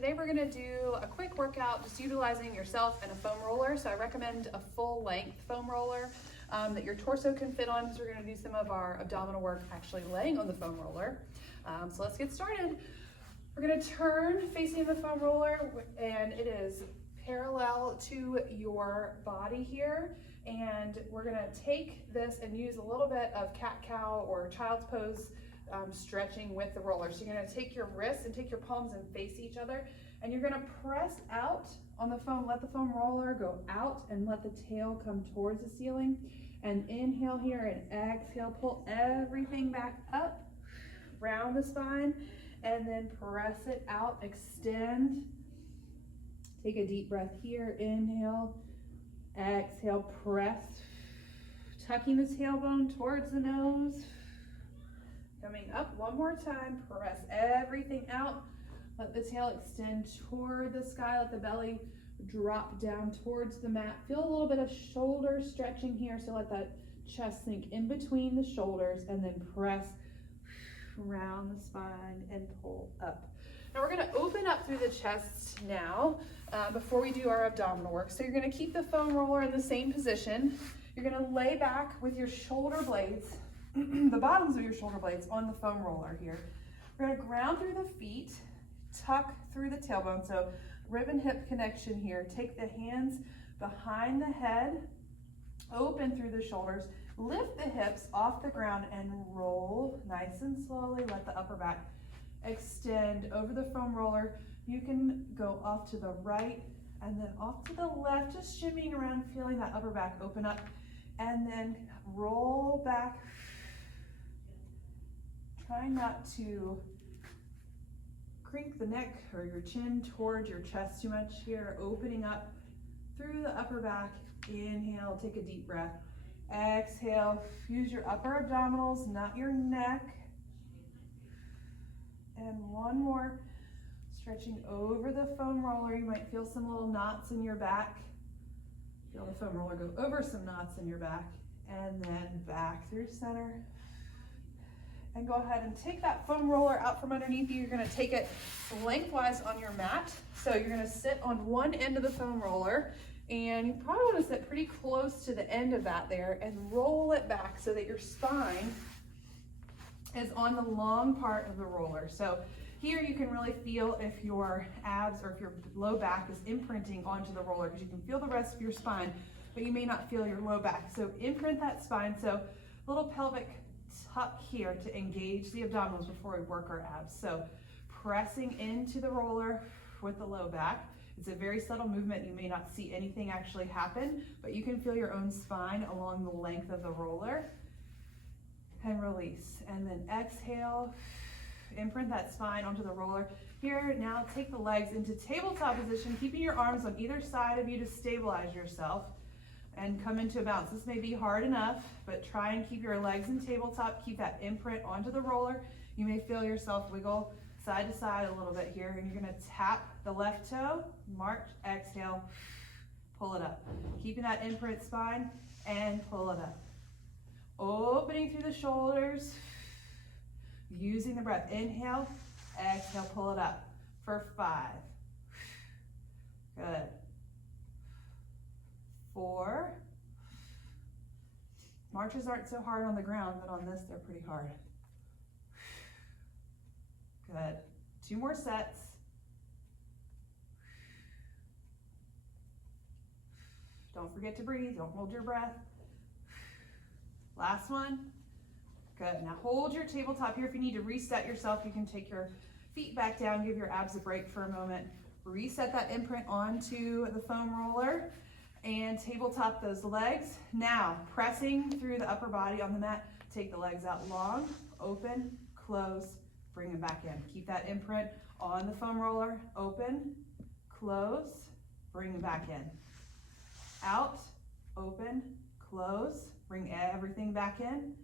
Today we're gonna do a quick workout just utilizing yourself and a foam roller. So I recommend a full length foam roller that your torso can fit on, because we're gonna do some of our abdominal work actually laying on the foam roller. So let's get started. We're gonna turn facing the foam roller, and it is parallel to your body here. And we're gonna take this and use a little bit of cat-cow or child's pose stretching with the roller. So you're gonna take your wrists and take your palms and face each other, and you're gonna press out on the foam, let the foam roller go out and let the tail come towards the ceiling. And inhale here and exhale, pull everything back up, round the spine, and then press it out, extend. Take a deep breath here, inhale, exhale, press, tucking the tailbone towards the nose. Coming up one more time, press everything out. Let the tail extend toward the sky, let the belly drop down towards the mat. Feel a little bit of shoulder stretching here, so let that chest sink in between the shoulders, and then press around the spine and pull up. Now we're gonna open up through the chest now before we do our abdominal work. So you're gonna keep the foam roller in the same position. You're gonna lay back with your shoulder blades, the bottoms of your shoulder blades on the foam roller here. We're gonna ground through the feet, tuck through the tailbone, so rib and hip connection here. Take the hands behind the head, open through the shoulders, lift the hips off the ground and roll nice and slowly. Let the upper back extend over the foam roller. You can go off to the right and then off to the left, just shimmying around, feeling that upper back open up, and then roll back. Try not to crink the neck or your chin towards your chest too much here, opening up through the upper back. Inhale, take a deep breath. Exhale, use your upper abdominals, not your neck. And one more, stretching over the foam roller. You might feel some little knots in your back. Feel the foam roller go over some knots in your back, and then back through center. And go ahead and take that foam roller out from underneath you. You're gonna take it lengthwise on your mat. So you're gonna sit on one end of the foam roller, and you probably wanna sit pretty close to the end of that there and roll it back so that your spine is on the long part of the roller. So here you can really feel if your abs or if your low back is imprinting onto the roller, because you can feel the rest of your spine, but you may not feel your low back. So imprint that spine. So little pelvic tuck here to engage the abdominals before we work our abs. So pressing into the roller with the low back. It's a very subtle movement. You may not see anything actually happen, but you can feel your own spine along the length of the roller. And release. And then exhale, imprint that spine onto the roller. Here, now take the legs into tabletop position, keeping your arms on either side of you to stabilize yourself and come into a bounce. This may be hard enough, but try and keep your legs in tabletop. Keep that imprint onto the roller. You may feel yourself wiggle side to side a little bit here, and you're gonna tap the left toe, march, exhale, pull it up. Keeping that imprint spine and pull it up. Opening through the shoulders, using the breath. Inhale, exhale, pull it up for 5. Good. 4. Marches aren't so hard on the ground, but on this, they're pretty hard. Good. 2 more sets. Don't forget to breathe. Don't hold your breath. Last one. Good. Now hold your tabletop here. If you need to reset yourself, you can take your feet back down, give your abs a break for a moment. Reset that imprint onto the foam roller and tabletop those legs. Now, pressing through the upper body on the mat, take the legs out long, open, close, bring them back in. Keep that imprint on the foam roller, open, close, bring them back in. Out, open, close, bring everything back in.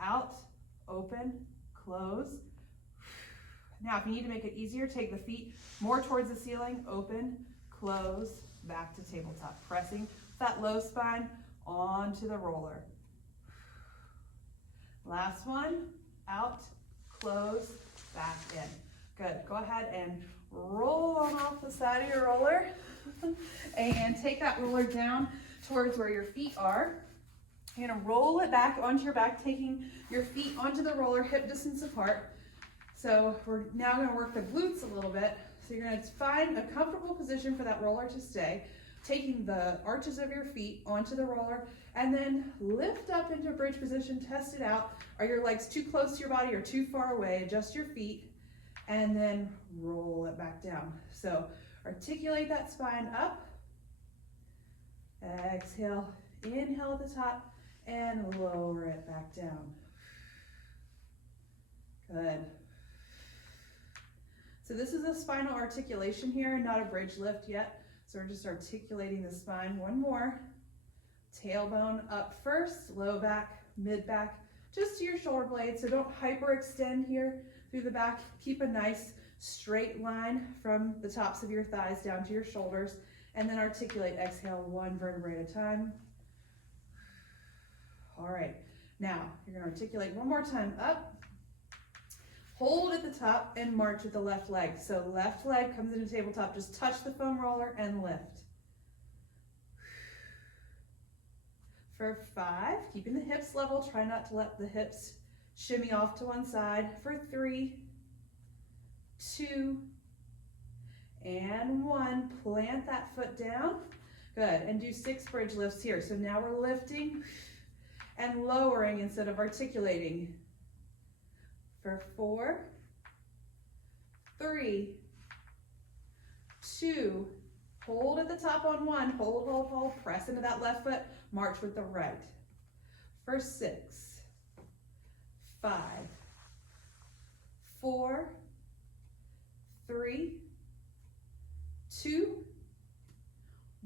Out, open, close. Now, if you need to make it easier, take the feet more towards the ceiling, open, close, back to tabletop. Pressing that low spine onto the roller. Last one, out, close, back in. Good. Go ahead and roll on off the side of your roller and take that roller down towards where your feet are. You're gonna roll it back onto your back, taking your feet onto the roller, hip distance apart. So we're now gonna work the glutes a little bit. So you're gonna find a comfortable position for that roller to stay, taking the arches of your feet onto the roller, and then lift up into a bridge position, test it out. Are your legs too close to your body or too far away? Adjust your feet, and then roll it back down. So articulate that spine up. Exhale, inhale at the top, and lower it back down. Good. So this is a spinal articulation here, not a bridge lift yet. So we're just articulating the spine. One more. Tailbone up first, low back, mid back, just to your shoulder blades. So don't hyperextend here through the back. Keep a nice straight line from the tops of your thighs down to your shoulders. And then articulate, exhale, one vertebrae at a time. All right, now you're gonna articulate one more time up. Hold at the top and march with the left leg. So left leg comes into tabletop, just touch the foam roller and lift. For 5, keeping the hips level, try not to let the hips shimmy off to one side. For 3, 2, and 1, plant that foot down. Good, and do 6 bridge lifts here. So now we're lifting and lowering instead of articulating. For 4, 3, 2, hold at the top on 1, hold, hold, hold, press into that left foot, march with the right. For 6, 5, 4, 3, 2,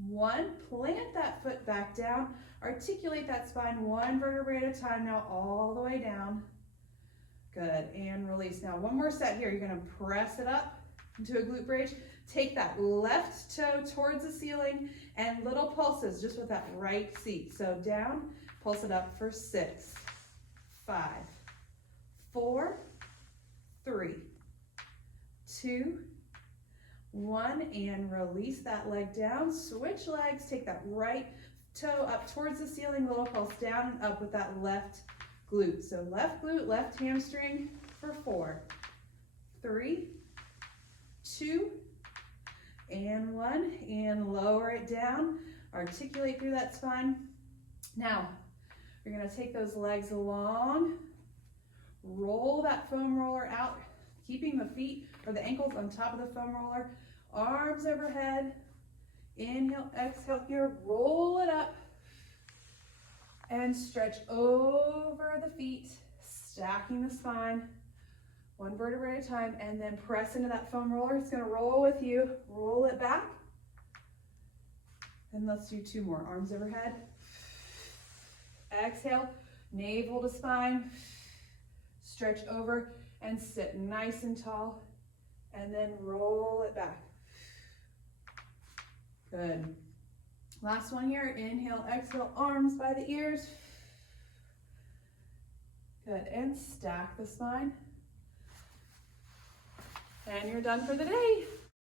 1, plant that foot back down, articulate that spine one vertebrae at a time now all the way down. Good, and release. Now one more set here. You're gonna press it up into a glute bridge. Take that left toe towards the ceiling and little pulses just with that right seat. So down, pulse it up for 6, 5, 4, 3, 2, 1, and release that leg down. Switch legs, take that right toe up towards the ceiling, little pulse down and up with that left glute. So left glute, left hamstring for 4, 3, 2, and 1, and lower it down. Articulate through that spine. Now, you're gonna take those legs along, roll that foam roller out, keeping the feet or the ankles on top of the foam roller, arms overhead, inhale, exhale here, roll it up, and stretch over the feet, stacking the spine, one vertebrae at a time, and then press into that foam roller. It's gonna roll with you, roll it back, and let's do 2 more, arms overhead, exhale, navel to spine, stretch over, and sit nice and tall, and then roll it back. Good. Last one here, inhale, exhale, arms by the ears. Good, and stack the spine. And you're done for the day.